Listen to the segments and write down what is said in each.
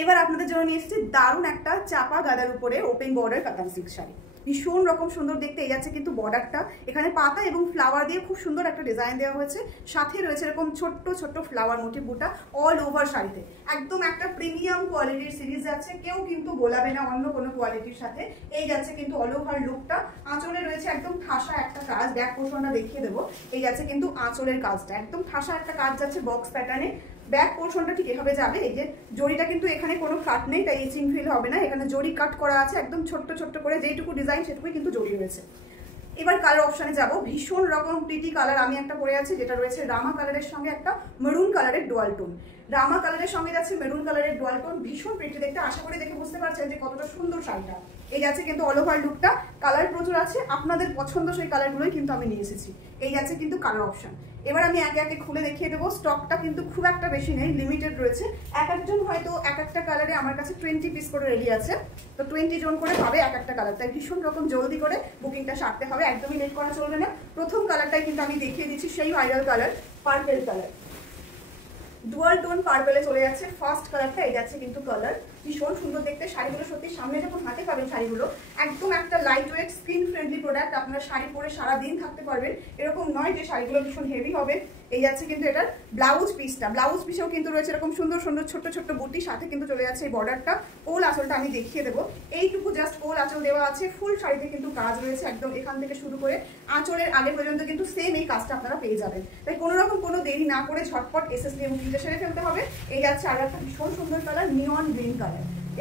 এবার আপনাদের জন্য নিয়ে এসেছি দারুণ একটা চাপা গাদার উপরে ওপেন বর্ডার কাতান সিল্ক শাড়ি। ভীষণ রকম সুন্দর দেখতে। এই যাচ্ছে কিন্তু বর্ডারটা, এখানে পাতা এবং ফ্লাওয়ার দিয়ে খুব সুন্দর একটা ডিজাইন দেওয়া হয়েছে। সাথে রয়েছে এরকম ছোট্ট ছোট্ট ফ্লাওয়ার মোটিভ বুটা অল ওভার শাড়িতে। একদম একটা প্রিমিয়াম কোয়ালিটির সিরিজ যাচ্ছে, কেউ কিন্তু গোলাবে না অন্য কোনো কোয়ালিটির সাথে। এই যাচ্ছে কিন্তু অল ওভার লুকটা। আঁচলে রয়েছে একদম ঠাসা একটা কাজ, ব্যাক পোর্শনটা দেখিয়ে দেবো। এই যাচ্ছে কিন্তু আঁচলের কাজটা, একদম ঠাসা একটা কাজ যাচ্ছে বক্স প্যাটার্নে। ব্যাক পোর্শনটা ঠিক এভাবে যাবে। এই যে জড়িটা কিন্তু এখানে কোনো কাট নেই, তাই ইচিং ফিল হবে না। এখানে জড়ি কাট করা আছে একদম ছোট্ট ছোট্ট করে, যেইটুকু ডিজাইন সেটুকুই কিন্তু জড়ি রয়েছে। এবার কালার অপশনে যাব। ভীষণ রকম প্রিটি কালার আমি একটা পরে আছি, যেটা রয়েছে রামা কালারের সঙ্গে একটা মেরুন কালারের ডুয়াল টোন। রামা কালারের সঙ্গে যাচ্ছে মেরুন কালারের ডুয়াল টোন। ভীষণ প্রিটি দেখতে, আশা করি দেখে বুঝতে পারছেন যে কতটা সুন্দর শাড়িটা। এই যাচ্ছে কিন্তু অল ওভার লুকটা। কালার প্রচুর আছে, আপনাদের পছন্দসই কালারগুলোই কিন্তু আমি নিয়ে এসেছি। এই যাচ্ছে কিন্তু কালার অপশন। এবার আমি একে একে খুলে দেখিয়ে দেবো। স্টকটা কিন্তু খুব একটা বেশি নেই, লিমিটেড রয়েছে। এক একজন হয়তো এক একটা কালারে, আমার কাছে 20 পিস করে রেডি আছে, তো 20 জন করে পাবে এক একটা কালার। তাই ভীষণ রকম জলদি করে বুকিংটা সারতে হবে, একদমই লেট করা চলবে না। প্রথম কালারটাই কিন্তু আমি দেখিয়ে দিচ্ছি, সেই viral colour purple colour. Dual tone পার্পেলে চলে যাচ্ছে ফার্স্ট কালারটা। এই যাচ্ছে কিন্তু কালার, ভীষণ সুন্দর দেখতে। শাড়িগুলো সত্যি সামনে যখন হাতে পাবেন শাড়িগুলো, একদম একটা light weight skin friendly product. আপনারা শাড়ি পরে সারাদিন থাকতে পারবেন, এরকম নয় যে শাড়িগুলো ভীষণ হেভি হবে। এই যাচ্ছে কিন্তু এটার ব্লাউজ পিসটা। ব্লাউজ পিসেও কিন্তু রয়েছে এরকম সুন্দর সুন্দর ছোট্ট ছোট্ট বুটি, সাথে কিন্তু চলে যাচ্ছে এই বর্ডারটা। কোল আঁচলটা আমি দেখিয়ে দেবো। এইটুকু জাস্ট কোল আঁচল দেওয়া আছে, ফুল শাড়িতে কিন্তু কাজ রয়েছে একদম এখান থেকে শুরু করে আঁচলের আগে পর্যন্ত কিন্তু সেম এই কাজটা আপনারা পেয়ে যাবেন। তাই কোনো রকম কোনো দেরি না করে ঝটপট এসএস নিয়ে বুকিংটা সেরে ফেলতে হবে। এই যাচ্ছে আর একটা ভীষণ সুন্দর কালার, নিয়ন গ্রিন কালার।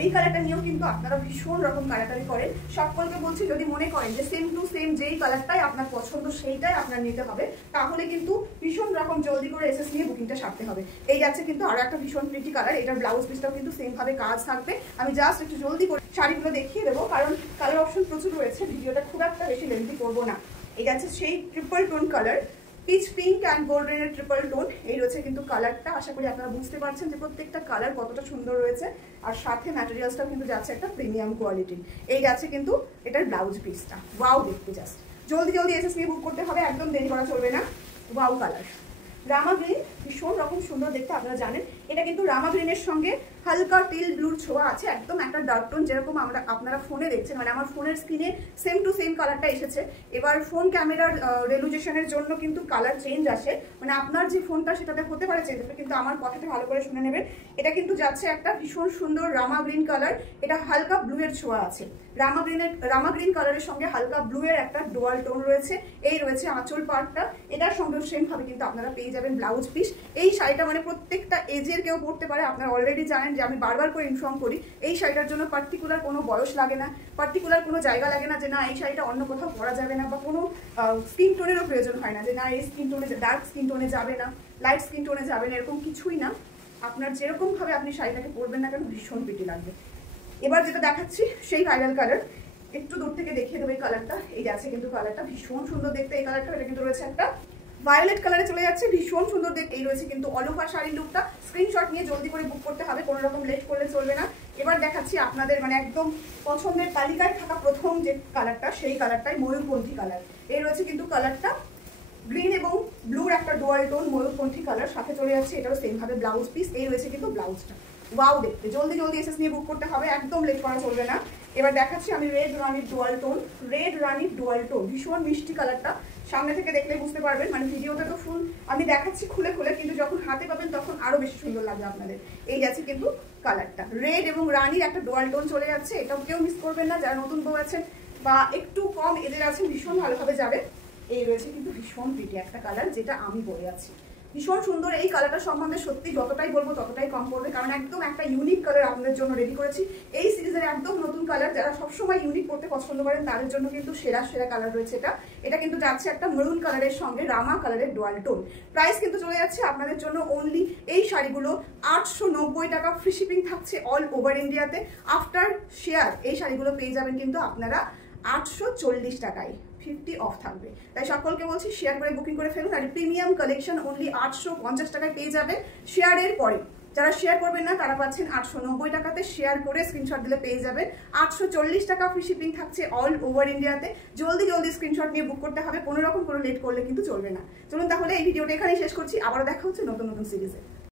এই কালারটা নিয়েও কিন্তু আপনারা ভীষণ রকম কালারটারি করেন। সকলকে বলছি, যদি মনে করেন যে সেম টু সেম যেই কালারটাই আপনার পছন্দ সেইটাই আপনার নিতে হবে, তাহলে কিন্তু ভীষণ রকম জলদি করে এসএস নিয়ে বুকিংটা সারতে হবে। এই যাচ্ছে কিন্তু আরো একটা ভীষণ প্রিটি কালার। এটার ব্লাউজ পিসটাও কিন্তু সেম ভাবে কাজ থাকবে। আমি জাস্ট একটু জলদি করে শাড়িগুলো দেখিয়ে দেবো, কারণ কালার অপশন প্রচুর রয়েছে, ভিডিওটা খুব একটা বেশি লেন্থি করবো না। এই যাচ্ছে সেই triple tone colour, peach pink and গোল্ডেনের ট্রিপল টোন। এই রয়েছে কিন্তু কালারটা। আশা করি আপনারা বুঝতে পারছেন যে প্রত্যেকটা কালার কতটা সুন্দর রয়েছে। আর সাথে ম্যাটেরিয়ালসটাও কিন্তু যাচ্ছে একটা প্রিমিয়াম কোয়ালিটি। এই যাচ্ছে কিন্তু এটার ব্লাউজ পিসটা, ওয়াও দেখতে। জাস্ট জলদি জলদি এসএস নিয়ে বুক করতে হবে, একদম দেরি করা চলবে না। ওয়াও কালার, রামা গ্রিন, ভীষণ রকম সুন্দর দেখতে। আপনারা জানেন এটা কিন্তু রামা গ্রিনের সঙ্গে হালকা টিল ব্লুর ছোঁয়া আছে, একদম একটা ডার্ক টোন, যেরকম আপনারা ফোনে দেখছেন। মানে আমার ফোনের স্ক্রিনে সেম টু সেম কালারটা এসেছে। এবার ফোন ক্যামেরার রেজুলেশনের জন্য কিন্তু কালার চেঞ্জ আসে, মানে আপনার যে ফোনটা সেটাতে হতে পারে চেঞ্জ হবে, কিন্তু আমার কথাটা ভালো করে শুনে নেবেন। এটা কিন্তু যাচ্ছে একটা ভীষণ সুন্দর রামা গ্রিন কালার। এটা হালকা ব্লু এর ছোঁয়া আছে। রামা গ্রিন কালারের সঙ্গে হালকা ব্লু এর একটা ডুয়াল টোন রয়েছে। এই রয়েছে আঁচল পার্টটা, এটার সঙ্গে সেম ভাবে কিন্তু আপনারা পেয়ে যাবেন ব্লাউজ পিস। এই শাড়িটা মানে প্রত্যেকটা এজের কেউ পরতে পারে। আপনারা অলরেডি জানেন যে আমি বারবার করে ইনফর্ম করি, এই শাড়িটার জন্য পার্টিকুলার কোনো বয়স লাগে না, পার্টিকুলার কোনো জায়গা লাগে না যে না এই শাড়িটা অন্য কোথাও পরা যাবে না, বা কোনো স্কিন টোনেরও প্রয়োজন হয় না যে না এই স্কিন টোনে, ডার্ক স্কিন টোনে যাবে না, লাইট স্কিন টোনে যাবে না, এরকম কিছুই না। আপনার যেরকম ভাবে আপনি শাড়িটাকে পরবেন না কেন ভীষণ প্রিটি লাগবে। এবার যেটা দেখাচ্ছি সেই ভাইরাল কালার, একটু দূর থেকে দেখিয়ে দেবো এই কালারটা। এই যাচ্ছে কিন্তু কালারটা ভীষণ সুন্দর দেখতে। এই কালারটা, এটা কিন্তু রয়েছে একটা ভায়োলেট কালারে চলে যাচ্ছে, ভীষণ সুন্দর দেখতে। এই রয়েছে কিন্তু অল ওভার শাড়ির লুকটা। স্ক্রিনশট নিয়ে জলদি করে বুক করতে হবে, কোনো রকম লেট করলে চলবে না। এবার দেখাচ্ছি আপনাদের মানে একদম পছন্দের তালিকায় থাকা প্রথম যে কালারটা, সেই কালারটাই ময়ূরপন্থী কালার। এই রয়েছে কিন্তু কালারটা গ্রিন এবং ব্লুর একটা ডুয়াল টোন ময়ূরপন্থী কালার। সাথে চলে যাচ্ছে এটাও সেম ভাবে ব্লাউজ পিস। এই রয়েছে কিন্তু ব্লাউজটা, ওয়াও দেখতে। জলদি জলদি এসএস নিয়ে বুক করতে হবে, একদম লেট করা চলবে না। এবার দেখাচ্ছি আমি রেড রানির ডুয়াল টোন। রেড রানির ডুয়াল টোন, ভীষণ মিষ্টি কালারটা। সামনে থেকে দেখলে বুঝতে পারবেন, মানে ভিডিওটা তো ফুল আমি দেখাচ্ছি খুলে খুলে, কিন্তু যখন হাতে পাবেন তখন আরো বেশি সুন্দর লাগবে আপনাদের। এই যাচ্ছে কিন্তু কালারটা, রেড এবং রানির একটা ডুয়াল টোন চলে যাচ্ছে। এটাও কেউ মিস করবেন না, যারা নতুন বউ আছেন বা একটু কম এদের আছেন, ভীষণ ভালোভাবে যাবে। এই রয়েছে কিন্তু ভীষণ প্রিটি একটা কালার, যেটা আমি পরে আছি। ভীষণ সুন্দর। এই কালারটা সম্বন্ধে সত্যি যতটাই বলবো ততটাই কম পড়বে, কারণ একদম একটা ইউনিক কালার আপনাদের জন্য রেডি করেছি। এই সিরিজের একদম নতুন কালার, যারা সবসময় ইউনিক করতে পছন্দ করেন তাদের জন্য কিন্তু সেরা সেরা কালার রয়েছে এটা। এটা কিন্তু যাচ্ছে একটা মেরুন কালারের সঙ্গে রামা কালারের ডুয়াল টোন। প্রাইস কিন্তু চলে যাচ্ছে আপনাদের জন্য অনলি এই শাড়িগুলো 890 টাকা। ফ্রি শিপিং থাকছে অল ওভার ইন্ডিয়াতে। আফটার শেয়ার এই শাড়িগুলো পেয়ে যাবেন কিন্তু আপনারা 840 টাকায়, 50 অফ থাকবে। তাই সকলকে বলছি শেয়ার করে বুকিং করে ফেলুন। আর প্রিমিয়াম কালেকশন অনলি 850 টাকায় পেয়ে যাবেন শেয়ারের পরে। যারা শেয়ার করবেন না তারা পাচ্ছেন 890 টাকাতে। শেয়ার করে স্ক্রিনশট দিলে পেয়ে যাবেন 840 টাকা। ফ্রি শিপিং থাকছে অল ওভার ইন্ডিয়াতে। জলদি জলদি স্ক্রিনশট নিয়ে বুক করতে হবে, কোনো রকম কোনো লেট করলে কিন্তু চলবে না। চলুন তাহলে এই ভিডিওটা এখানেই শেষ করছি, আবারও দেখা হচ্ছে নতুন নতুন সিরিজে।